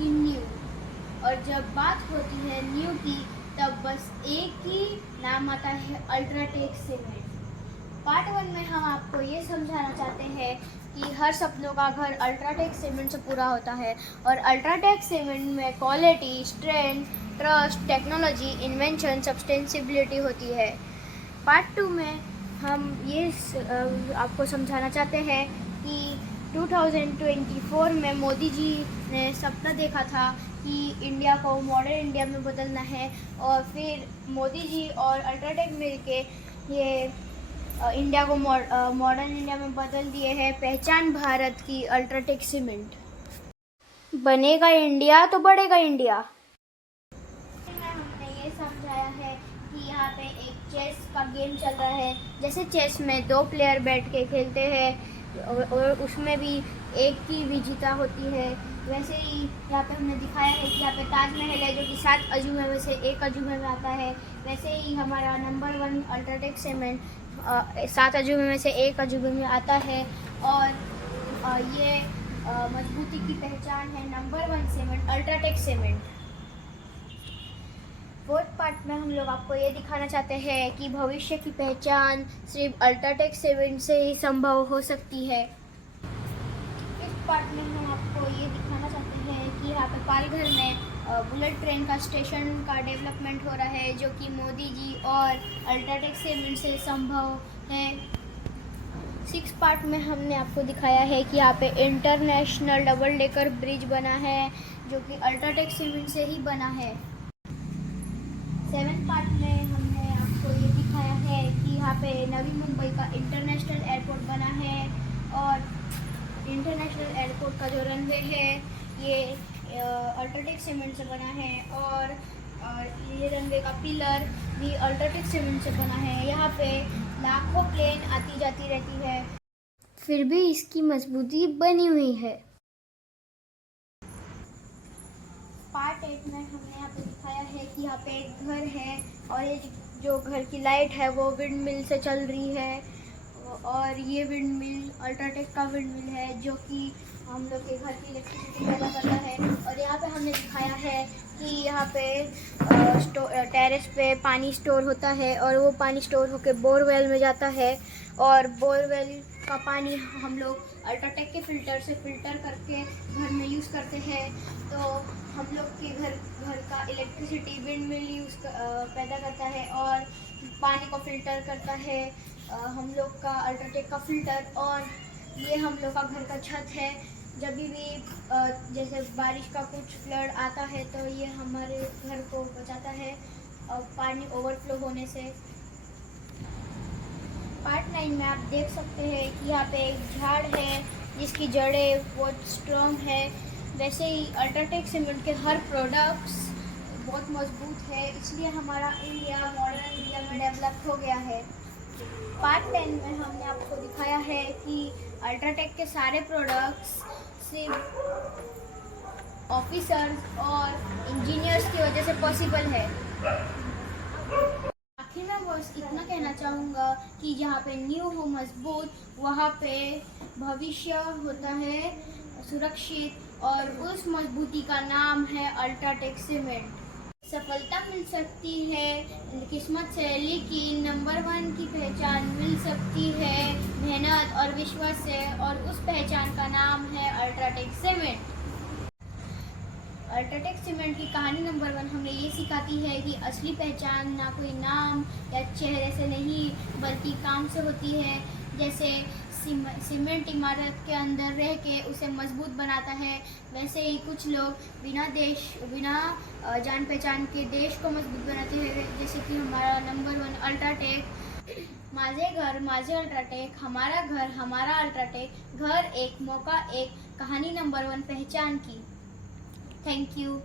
की न्यू, और जब बात होती है न्यू की तब बस एक ही नाम आता है, अल्ट्राटेक सीमेंट। पार्ट 1 में हम आपको ये समझाना चाहते हैं कि हर सपनों का घर अल्ट्राटेक सीमेंट से पूरा होता है, और अल्ट्राटेक सीमेंट में quality, strength, trust, technology, invention, sustainability होती है। पार्ट 2 में हम ये आपको समझाना चाहते हैं कि 2024 में मोदी जी ने सपना देखा था कि इंडिया को मॉडर्न इंडिया में बदलना है, और फिर मोदी जी और अल्ट्राटेक मिलके ये इंडिया को मॉडर्न इंडिया में बदल दिए हैं। पहचान भारत की अल्ट्राटेक सीमेंट। बनेगा इंडिया तो बढ़ेगा इंडिया। हमने ये समझाया है कि यहाँ पे एक चेस का गेम चल रहा है। जैसे चेस में 2 प्लेयर बैठ के खेलते हैं और उसमें भी एक की विजेता होती है, वैसे ही यहाँ पे हमने दिखाया है कि यहाँ पे ताजमहल है जो कि 7 अजूबे में से एक अजूबे में आता है। वैसे ही हमारा नंबर 1 अल्ट्राटेक सीमेंट 7 अजूबे में से एक अजूबे में आता है, और ये मजबूती की पहचान है number 1 cement, UltraTech cement. Fourth part में हम लोग आपको ये दिखाना चाहते हैं कि भविष्य की पहचान सिर्फ अल्ट्राटेक सीमेंट से ही संभव हो सकती है। इस पार्ट में हम आपको ये दिखाना चाहते हैं कि यहाँ पे पालघर में बुलेट ट्रेन का स्टेशन का डेवलपमेंट हो रहा है, जो कि मोदी जी और अल्ट्राटेक सीमेंट से संभव है। 6 पार्ट में हमने आपको दिखाया है कि यहाँ पे इंटरनेशनल डबल डेकर ब्रिज बना है, जो कि अल्ट्राटेक सीमेंट से ही बना है। 7 पार्ट में हमने आपको ये दिखाया है कि यहाँ पे नवी मुंबई का इंटरनेशनल एयरपोर्ट बना है, और इंटरनेशनल एयरपोर्ट का जो रनवे है ये अल्ट्राटेक सीमेंट से बना है, और ये रनवे का पिलर भी अल्ट्राटेक सीमेंट से बना है। यहाँ पे लाखों प्लेन आती जाती रहती है, फिर भी इसकी मजबूती बनी हुई है। पार्ट 8 में हमने यहाँ पे दिखाया है कि यहाँ पे एक घर है, और ये जो घर की लाइट है वो विंड मिल से चल रही है, और ये विंड मिल अल्ट्राटेक का विंड मिल है जो कि हम लोग के घर की इलेक्ट्रिसिटी पैदा करता है। और यहाँ पे हमने दिखाया है कि यहाँ पे टेरेस पे पानी स्टोर होता है, और वो पानी स्टोर होकर बोरवेल में जाता है, और बोरवेल का पानी हम लोग अल्ट्राटेक के फ़िल्टर से फ़िल्टर करके घर में यूज़ करते हैं। तो हम लोग के घर का इलेक्ट्रिसिटी विंड मिल पैदा करता है, और पानी को फ़िल्टर करता है हम लोग का अल्ट्राटेक का फ़िल्टर। और ये हम लोग का घर का छत है। जब भी जैसे बारिश का कुछ फ्लड आता है तो ये हमारे घर को बचाता है पानी ओवरफ्लो होने से। पार्ट 9 में आप देख सकते हैं कि यहाँ पे एक झाड़ है जिसकी जड़ें बहुत स्ट्रॉन्ग है। वैसे ही अल्ट्राटेक सीमेंट के हर प्रोडक्ट्स बहुत मजबूत है, इसलिए हमारा इंडिया मॉडर्न इंडिया में डेवलप हो गया है। पार्ट 10 में हमने आपको दिखाया है कि अल्ट्राटेक के सारे प्रोडक्ट्स सिर्फ ऑफिसर्स और इंजीनियर्स की वजह से पॉसिबल है। आखिर में बस इतना कहना चाहूँगा कि जहाँ पे न्यू हो मजबूत, वहाँ पे भविष्य होता है सुरक्षित, और उस मजबूती का नाम है अल्ट्राटेक सीमेंट। सफलता मिल सकती है किस्मत से, लेकिन नंबर 1 की पहचान मिल सकती है मेहनत और विश्वास से, और उस पहचान का नाम है अल्ट्राटेक सीमेंट। अल्ट्राटेक सीमेंट की कहानी नंबर 1 हमें ये सिखाती है कि असली पहचान ना कोई नाम या चेहरे से नहीं बल्कि काम से होती है। जैसे सीमेंट इमारत के अंदर रह के उसे मजबूत बनाता है, वैसे ही कुछ लोग बिना जान पहचान के देश को मजबूत बनाते हैं। जैसे कि हमारा नंबर 1 अल्ट्राटेक। माझे घर माझे अल्ट्राटेक, हमारा घर हमारा अल्ट्राटेक। घर एक, मौका एक, कहानी नंबर 1 पहचान की। Thank you.